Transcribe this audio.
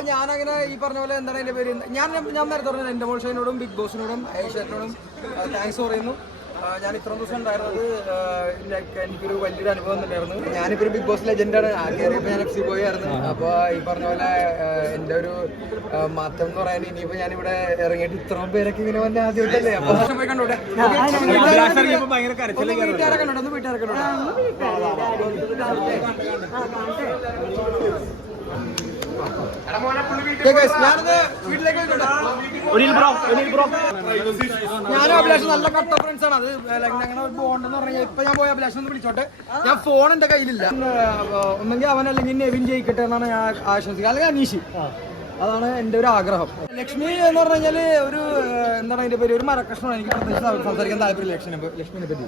അപ്പൊ ഞാനങ്ങനെ ഈ പറഞ്ഞ പോലെ എന്താണ് എന്റെ പേര് ഞാൻ നേരത്തെ പറഞ്ഞത് എന്റെ മോൾഷനോടും ബിഗ് ബോസിനോടും ഏഷ്യാനോടും താങ്ക്സ് പറയുന്നു. ഞാൻ ഇത്രയും ദിവസം ഉണ്ടായിരുന്നത് എനിക്കൊരു വലിയൊരു അനുഭവം തന്നെയായിരുന്നു. ഞാനിപ്പോ ഒരു ബിഗ് ബോസ് ലെജൻഡാണ്. കയറിയപ്പോൾ ഞാൻ FC ബോയ് ആയിരുന്നു. അപ്പോൾ ഈ പറഞ്ഞ പോലെ എൻ്റെ ഒരു മാറ്റം എന്ന് പറയാൻ ഇനിയിപ്പോൾ ഞാനിവിടെ ഇറങ്ങിയിട്ട് ഇത്രയും പേരൊക്കെ ഇങ്ങനെ വല്ല ആദ്യമായിട്ടല്ലേ. അപ്പോൾ പോയി കണ്ടോട്ടെ, വീട്ടുകാരെ കണ്ടോട്ടെ, ഒന്ന് വീട്ടുകാരെ കണ്ടോട്ടെ. ഞാനത് വീട്ടിലേക്ക് ഞാനും അഭിലാഷ് നല്ല കട്ട ഫ്രണ്ട്സ് ആണ്. അത് ഞങ്ങളുടെ ബോണ്ടെന്ന് പറഞ്ഞാൽ ഇപ്പൊ ഞാൻ പോയ അഭിലാഷ് ഒന്ന് വിളിച്ചോട്ടെ. ഞാൻ ഫോൺ എന്റെ കയ്യിലില്ല. ഒന്നെങ്കിൽ അവൻ അല്ലെങ്കിൽ നെവിൻ ജയിക്കട്ടെ എന്നാണ് ഞാൻ ആശംസിക്കുക, അല്ലെങ്കിൽ അനീഷ്. അതാണ് എൻ്റെ ഒരു ആഗ്രഹം. ലക്ഷ്മി എന്ന് പറഞ്ഞു കഴിഞ്ഞാൽ ഒരു എന്താണ് അതിന്റെ പേര്, ഒരു മരക്കഷ്ണമാണ്. എനിക്ക് പ്രത്യേകിച്ച് സംസാരിക്കാൻ താല്പര്യമില്ല ലക്ഷ്മിനെ പറ്റി.